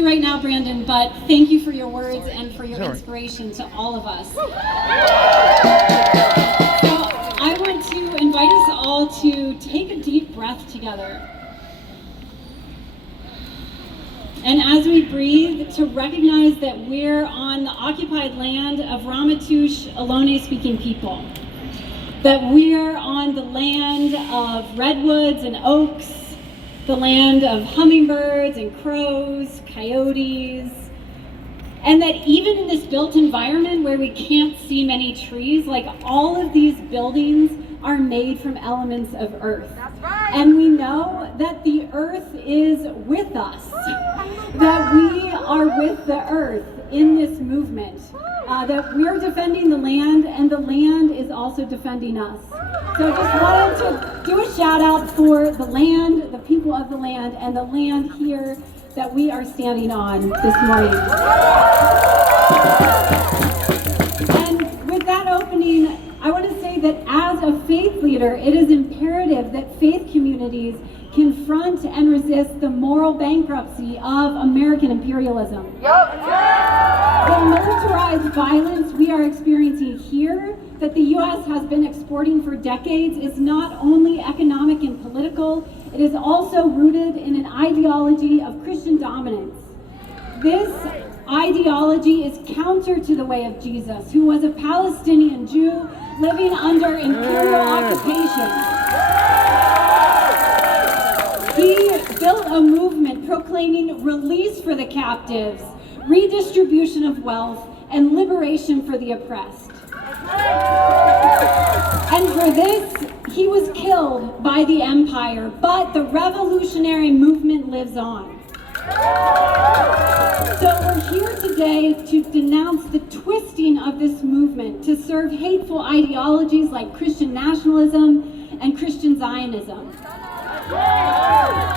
you right now, Brandon, but thank you for your words and for your inspiration to all of us. So I want to invite us all to take a deep breath together. And as we breathe, to recognize that we're on the occupied land of Ramaytush Ohlone-speaking people. That we're on the land of redwoods and oaks, the land of hummingbirds and crows, coyotes, and that even in this built environment where we can't see many trees, like all of these buildings are made from elements of earth. That's right. And we know that the earth is with us, that we are with the earth in this movement, that we're defending the land and the land is also defending us. So just wanted to do a shout out for the land, the people of the land, and the land here that we are standing on this morning. And with that opening, I want to say that as a faith leader, it is imperative that faith communities confront and resist the moral bankruptcy of American imperialism. The militarized violence we are experiencing here, that the U.S. has been exporting for decades, is not only economic and political, it is also rooted in an ideology of Christian dominance. This ideology is counter to the way of Jesus, who was a Palestinian Jew living under imperial occupation. He built a movement proclaiming release for the captives, redistribution of wealth, and liberation for the oppressed. And for this, he was killed by the empire, but the revolutionary movement lives on. So we're here today to denounce the twisting of this movement to serve hateful ideologies like Christian nationalism and Christian Zionism.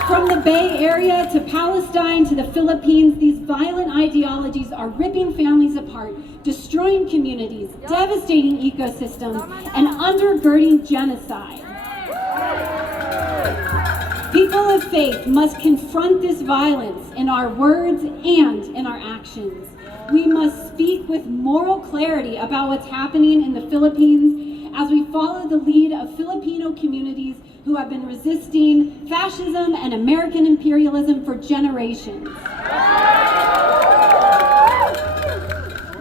From the Bay Area to Palestine to the Philippines, these violent ideologies are ripping families apart, destroying communities, devastating ecosystems, and undergirding genocide. People of faith must confront this violence in our words and in our actions. We must speak with moral clarity about what's happening in the Philippines as we follow the lead of Filipino communities who have been resisting fascism and American imperialism for generations.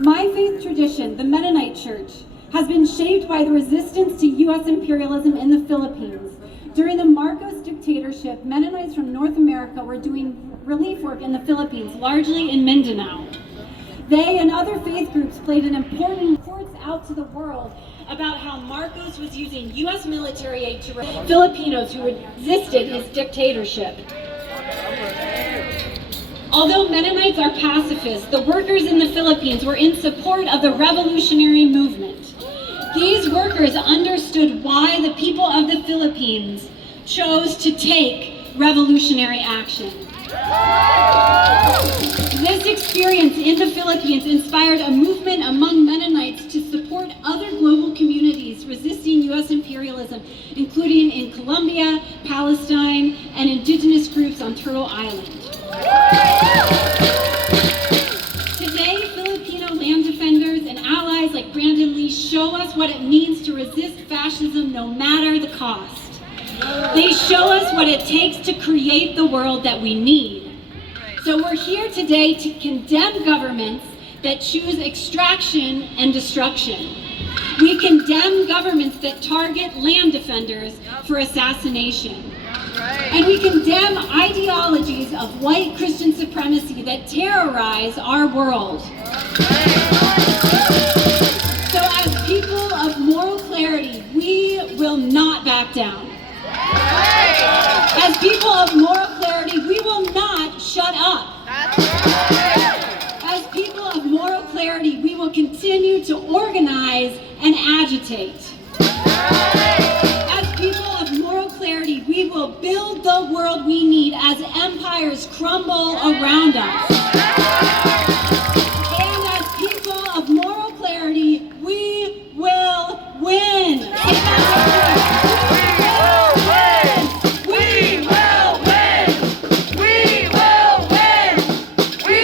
My faith tradition, the Mennonite Church, has been shaped by the resistance to U.S. imperialism in the Philippines. During the Marcos dictatorship, Mennonites from North America were doing relief work in the Philippines, largely in Mindanao. They and other faith groups played an important reports out to the world about how Marcos was using U.S. military aid to Filipinos who resisted his dictatorship. Although Mennonites are pacifists, the workers in the Philippines were in support of the revolutionary movement. These workers understood why the people of the Philippines chose to take revolutionary action. This experience in the Philippines inspired a movement among Mennonites to support other global communities resisting U.S. imperialism, including in Colombia, Palestine, and indigenous groups on Turtle Island. Today, Filipino land defenders and allies like Brandon Lee show us what it means to resist fascism no matter the cost. They show us what it takes to create the world that we need. So we're here today to condemn governments that choose extraction and destruction. We condemn governments that target land defenders for assassination. And we condemn ideologies of white Christian supremacy that terrorize our world. So as people of moral clarity, we will not back down. As people of moral clarity, we will not shut up. As people of moral clarity, we will continue to organize and agitate. As people of moral clarity, we will build the world we need as empires crumble around us. And as people of moral clarity, we will win. We will win! We will win! We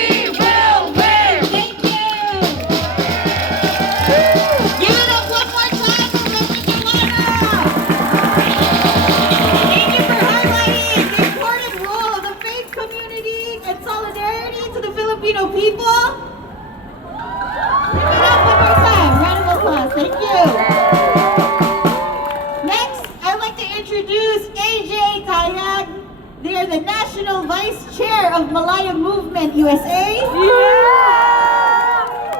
you. Next, I'd like to introduce AJ Tayag. They are the National Vice Chair of Malaya Movement USA.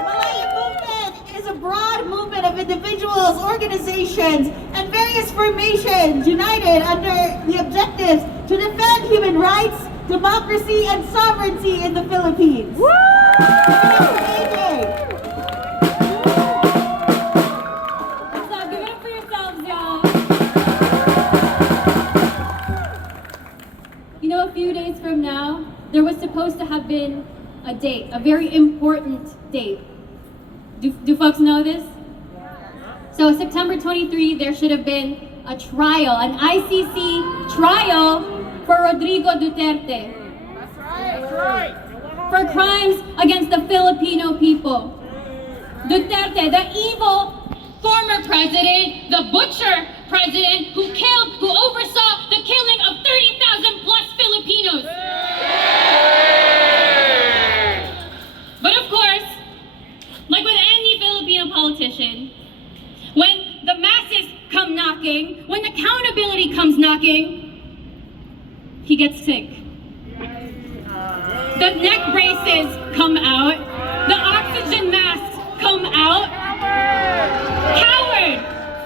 Malaya Movement is a broad movement of individuals, organizations, and various formations united under the objectives to defend human rights, democracy, and sovereignty in the Philippines. AJ. Give it up for yourselves, y'all. You know, a few days from now, there was supposed to have been a date, a very important date. Do folks know this? So September 23, there should have been a trial, an ICC trial for Rodrigo Duterte. That's right. For crimes against the Filipino people. Duterte, the evil former president, the butcher president who oversaw the killing of 30,000 plus Filipinos. But of course, like with any Filipino politician, when the masses come knocking, when accountability comes knocking, he gets sick. The neck braces come out, the oxygen masks come out. Coward!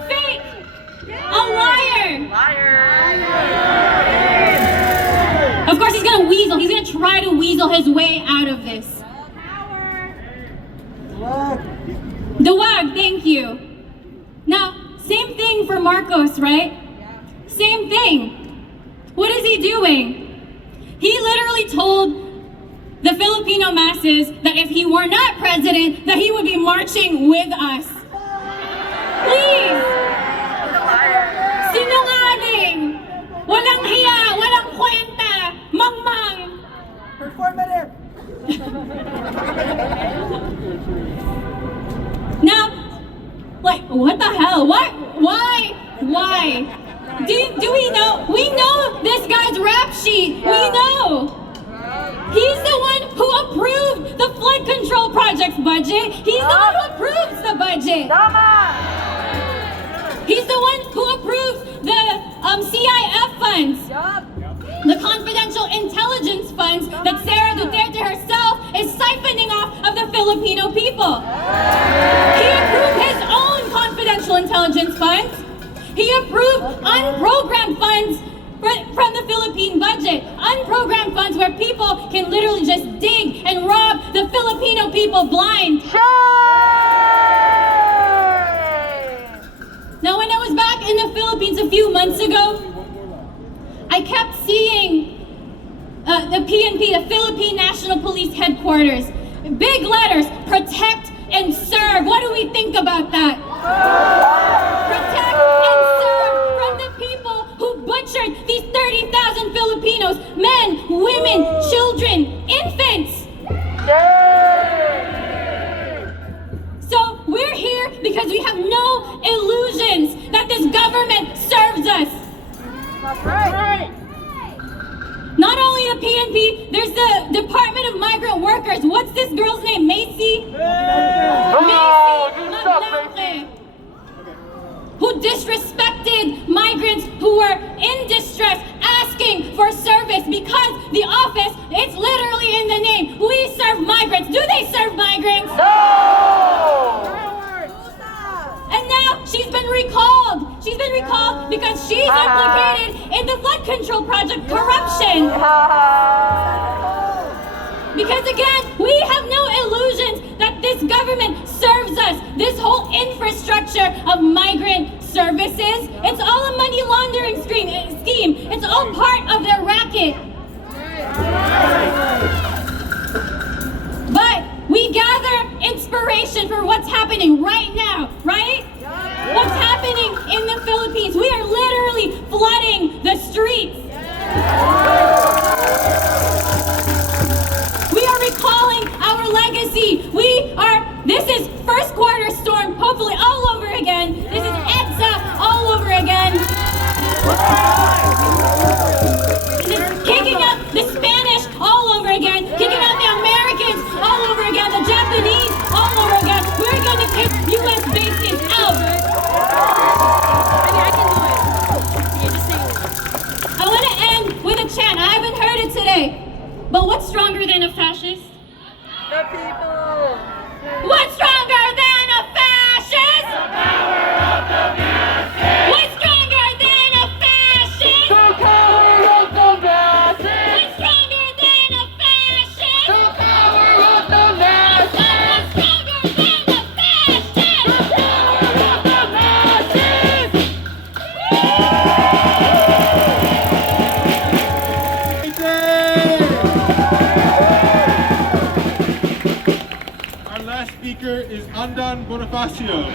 Fake! A liar! Of course he's gonna weasel. He's gonna try to weasel his way out of this. Duwag, thank you. Now, same thing for Marcos, right? Same thing. What is he doing? He literally told the Filipino masses that if he were not president, that he would be marching with us. Please! Sinungaling! Walang hiya! Walang kwenta! Mangmang! Performative. Now, like, what the hell? What? Why? Do we know? We know this guy's rap sheet. We know. He's the one who approved the flood control project's budget. He's the one who approves the budget. He's the one who approves the CIF funds. The confidential intelligence funds that Sara Duterte herself is siphoning off of the Filipino people. He approved his own confidential intelligence funds. He approved unprogrammed funds from the Philippine budget. Unprogrammed funds where people can literally just dig and rob the Filipino people blind. Now, when I was back in the Philippines a few months ago, I kept seeing the PNP, the Philippine National Police Headquarters. Big letters, protect and serve. What do we think about that? Protect and serve from the people who butchered these 30,000 Filipinos, men, women, children, infants. So we're here because we have no illusions that this government serves us. Right. Not only the PNP, there's the Department of Migrant Workers. What's this girl's name? Macy? Macy Maglake, who disrespected migrants who were in distress, asking for service because the office, it's literally in the name. We serve migrants. Do they serve migrants? No! And now she's been recalled. She's been recalled because she's implicated in the flood control project corruption. Because again, we have no illusions that this government serves us. This whole infrastructure of migrant services, it's all a money laundering scheme. It's all part of their racket. But we gather inspiration for what's happening right now, right? What's happening in the Philippines. We are literally flooding the streets. We are recalling our legacy. This is first quarter storm, hopefully all over again. This is EDSA all over again. This is kicking out the Spanish all over again, kicking out the Americans all over again, the Japanese all over again. We're going to kick U.S. bases out. is Andan Bonifacio.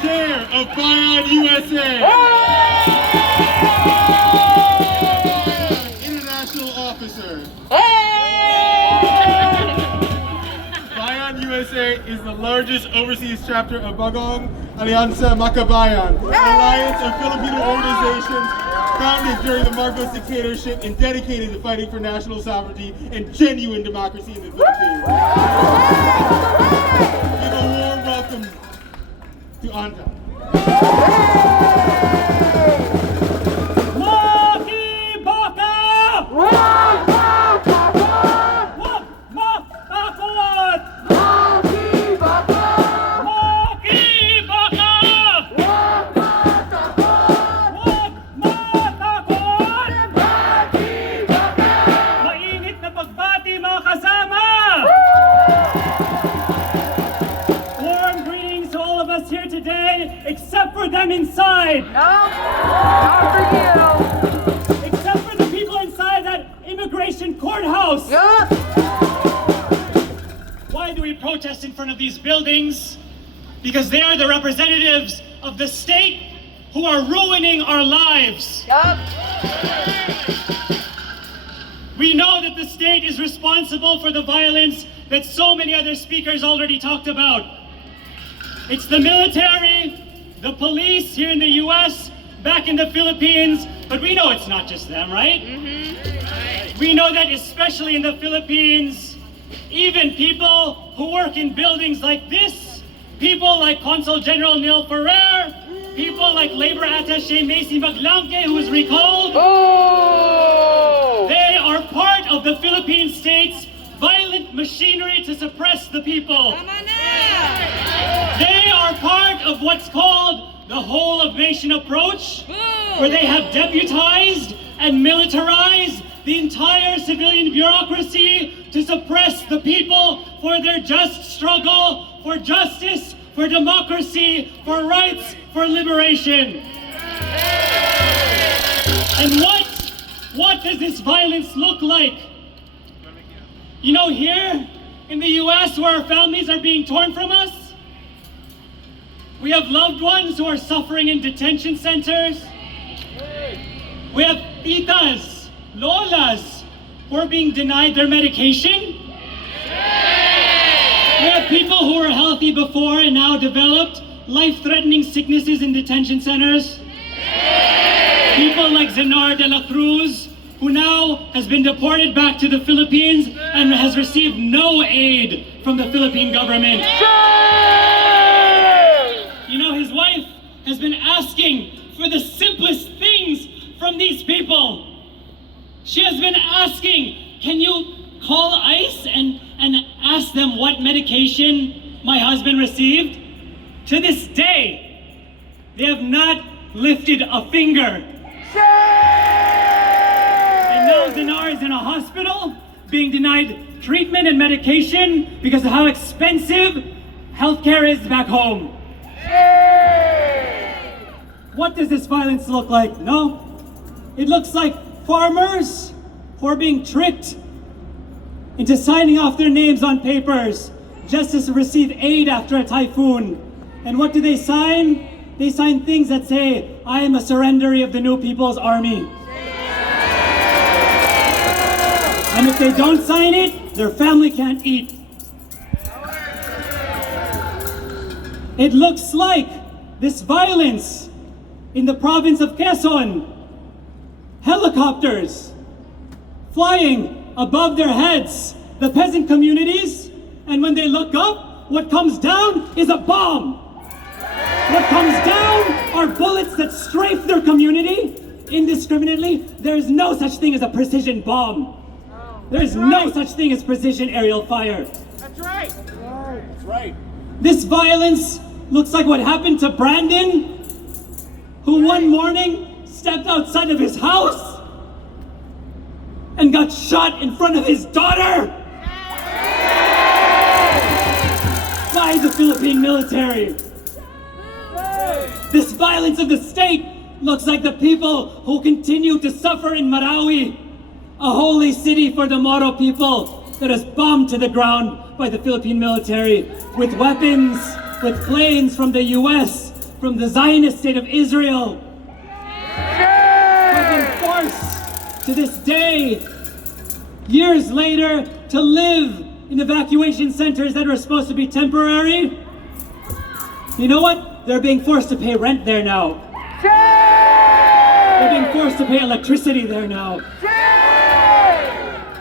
Shea of Bayan USA. International officer. Bayan USA is the largest overseas chapter of Bagong Alianza Makabayan, an alliance of Filipino organizations founded during the Marcos dictatorship and dedicated to fighting for national sovereignty and genuine democracy in the Philippines. Give a warm welcome to Anta. Except for them inside. No, not for you. Except for the people inside that immigration courthouse. Yeah. Why do we protest in front of these buildings? Because they are the representatives of the state who are ruining our lives. Yup. We know that the state is responsible for the violence that so many other speakers already talked about. It's the military, the police here in the US, back in the Philippines, but we know it's not just them, right? We know that especially in the Philippines, even people who work in buildings like this, people like Consul General Neil Ferrer, people like Labor Attaché Macy Maglanque, who was recalled, they are part of the Philippine state's violent machinery to suppress the people. They are part of what's called the whole of nation approach, where they have deputized and militarized the entire civilian bureaucracy to suppress the people for their just struggle for justice, for democracy, for rights, for liberation. And what does this violence look like? You know, here in the US, where our families are being torn from us, we have loved ones who are suffering in detention centers. We have titas, lolas, who are being denied their medication. We have people who were healthy before and now developed life-threatening sicknesses in detention centers. People like Zenar de la Cruz, who now has been deported back to the Philippines and has received no aid from the Philippine government. You know, his wife has been asking for the simplest things from these people. She has been asking, can you call ICE and ask them what medication my husband received? To this day, they have not lifted a finger. And now Zenar is in a hospital, being denied treatment and medication because of how expensive healthcare is back home. What does this violence look like? No, it looks like farmers who are being tricked into signing off their names on papers just to receive aid after a typhoon. And what do they sign? They sign things that say, I am a surrendery of the New People's Army. And if they don't sign it, their family can't eat. It looks like this violence in the province of Quezon, helicopters flying above their heads, the peasant communities, and when they look up, what comes down is a bomb. What comes down are bullets that strafe their community indiscriminately. There is no such thing as a precision bomb. There is no such thing as precision aerial fire. That's right. That's right. This violence looks like what happened to Brandon, who one morning stepped outside of his house and got shot in front of his daughter by the Philippine military. This violence of the state looks like the people who continue to suffer in Marawi, a holy city for the Moro people, that was bombed to the ground by the Philippine military with weapons, with planes from the US, from the Zionist state of Israel. Have been forced to this day, years later, to live in evacuation centers that were supposed to be temporary. You know what? They're being forced to pay rent there now. They're being forced to pay electricity there now.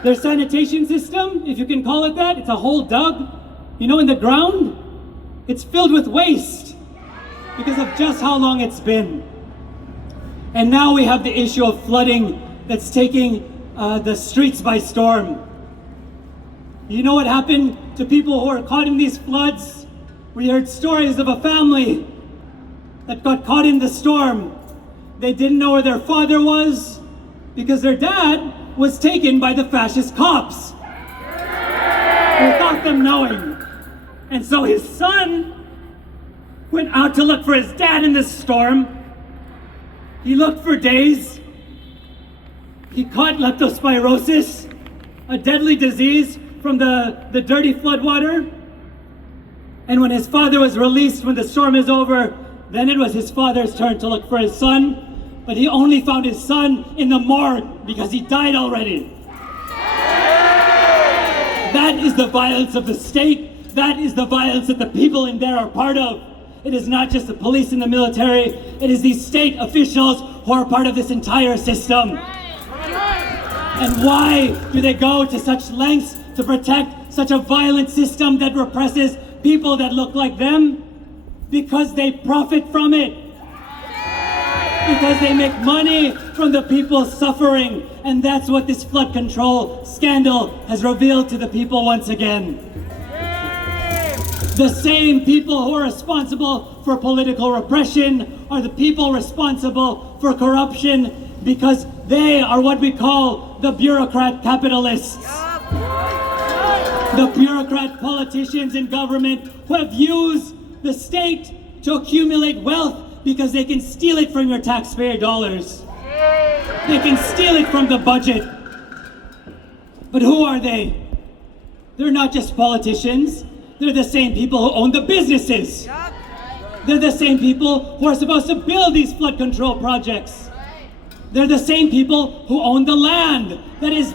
Their sanitation system, if you can call it that, it's a hole dug, in the ground. It's filled with waste because of just how long it's been. And now we have the issue of flooding that's taking the streets by storm. You know what happened to people who are caught in these floods? We heard stories of a family that got caught in the storm. They didn't know where their father was because their dad was taken by the fascist cops without them knowing. And so his son went out to look for his dad in this storm. He looked for days. He caught leptospirosis, a deadly disease from the dirty floodwater. And when his father was released, when the storm is over, then it was his father's turn to look for his son. But he only found his son in the morgue because he died already. That is the violence of the state. That is the violence that the people in there are part of. It is not just the police and the military. It is these state officials who are part of this entire system. And why do they go to such lengths to protect such a violent system that represses people that look like them? Because they profit from it. Because they make money from the people suffering. And that's what this flood control scandal has revealed to the people once again. The same people who are responsible for political repression are the people responsible for corruption because they are what we call the bureaucrat capitalists. The bureaucrat politicians in government who have used the state to accumulate wealth because they can steal it from your taxpayer dollars. They can steal it from the budget. But who are they? They're not just politicians. They're the same people who own the businesses. They're the same people who are supposed to build these flood control projects. They're the same people who own the land that is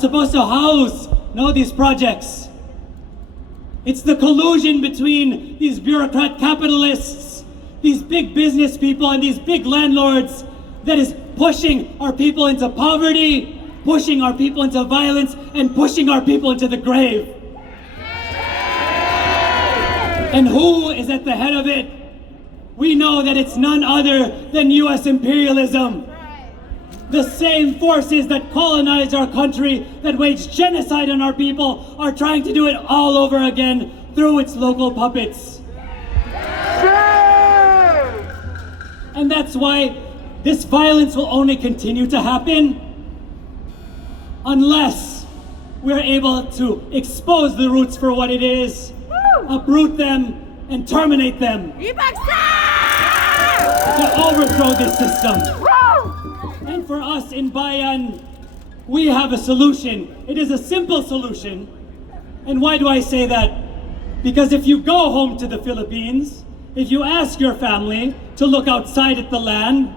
supposed to house these projects. It's the collusion between these bureaucrat capitalists, these big business people, and these big landlords that is pushing our people into poverty, pushing our people into violence, and pushing our people into the grave. And who is at the head of it? We know that it's none other than US imperialism. The same forces that colonized our country, that waged genocide on our people, are trying to do it all over again through its local puppets. And that's why this violence will only continue to happen unless we're able to expose the roots for what it is, uproot them, and terminate them. To overthrow this system. And for us in Bayan, we have a solution. It is a simple solution. And why do I say that? Because if you go home to the Philippines, if you ask your family to look outside at the land,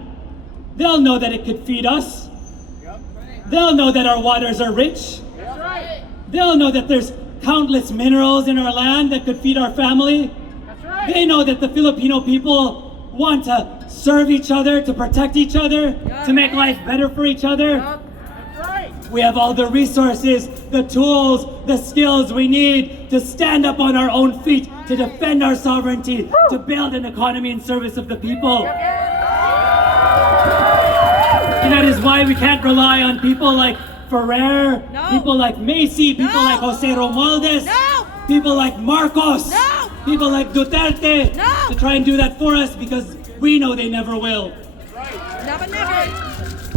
they'll know that it could feed us. They'll know that our waters are rich. They'll know that there's countless minerals in our land that could feed our family. They know that the Filipino people want to serve each other, to protect each other, to make life better for each other. We have all the resources, the tools, the skills we need to stand up on our own feet, to defend our sovereignty, to build an economy in service of the people. And that is why we can't rely on people like Ferrer, people like Macy, people like Jose Romualdez, people like Marcos, people like Duterte to try and do that for us, because we know they never will.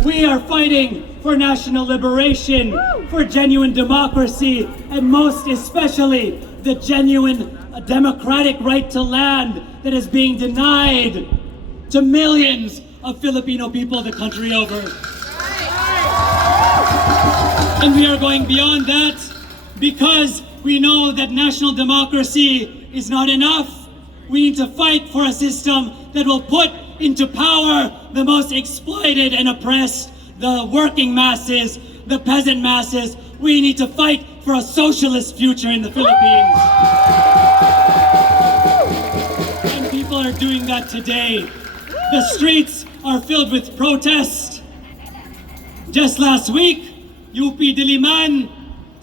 We are fighting for national liberation, for genuine democracy, and most especially the genuine democratic right to land that is being denied to millions of Filipino people the country over. And we are going beyond that. Because we know that national democracy is not enough, we need to fight for a system that will put into power the most exploited and oppressed, the working masses, the peasant masses. We need to fight for a socialist future in the Philippines. And people are doing that today. The streets are filled with protest. Just last week, UP Diliman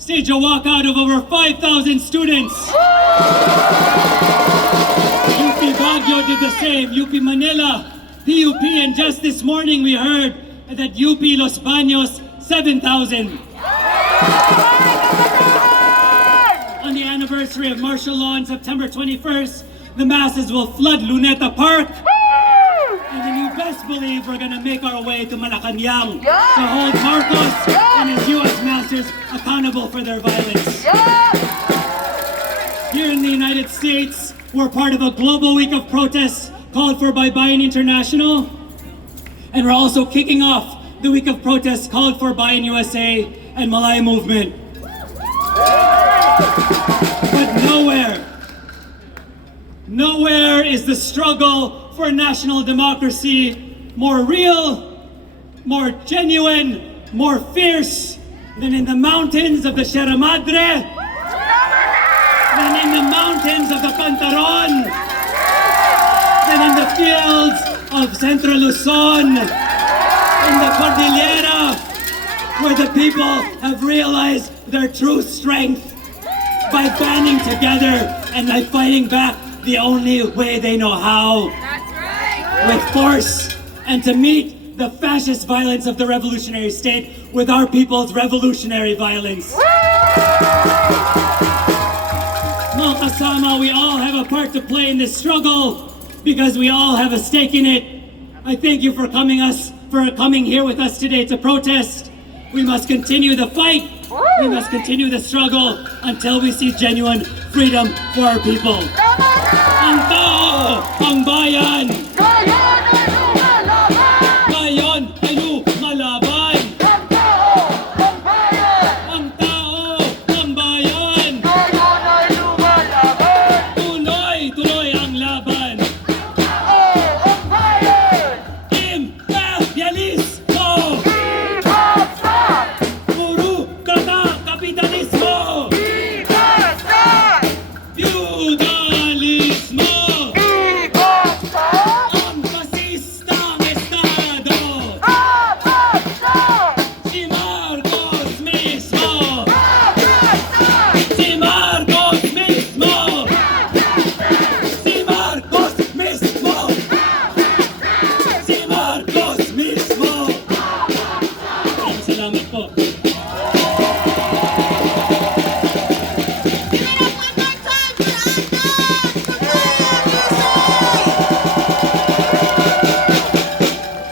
staged a walkout of over 5,000 students. UP Baguio did the same, UP Manila, PUP, and just this morning we heard that UP Los Baños, 7,000. On the anniversary of martial law on September 21st, the masses will flood Luneta Park. And then you best believe we're gonna make our way to Malacanang to hold Marcos and his U.S. masters accountable for their violence. Here in the United States, we're part of a global week of protests called for by Bayan International. And we're also kicking off the week of protests called for Bayan USA and Malay Movement. But nowhere is the struggle for national democracy more real, more genuine, more fierce than in the mountains of the Sierra Madre, than in the mountains of the Cantaron, than in the fields of Centro Luzon, in the Cordillera, where the people have realized their true strength by banding together and by fighting back the only way they know how. With force, and to meet the fascist violence of the revolutionary state with our people's revolutionary violence. Mga kasama, we all have a part to play in this struggle because we all have a stake in it. I thank you for coming here with us today to protest. We must continue the fight. We must continue the struggle until we see genuine freedom for our people.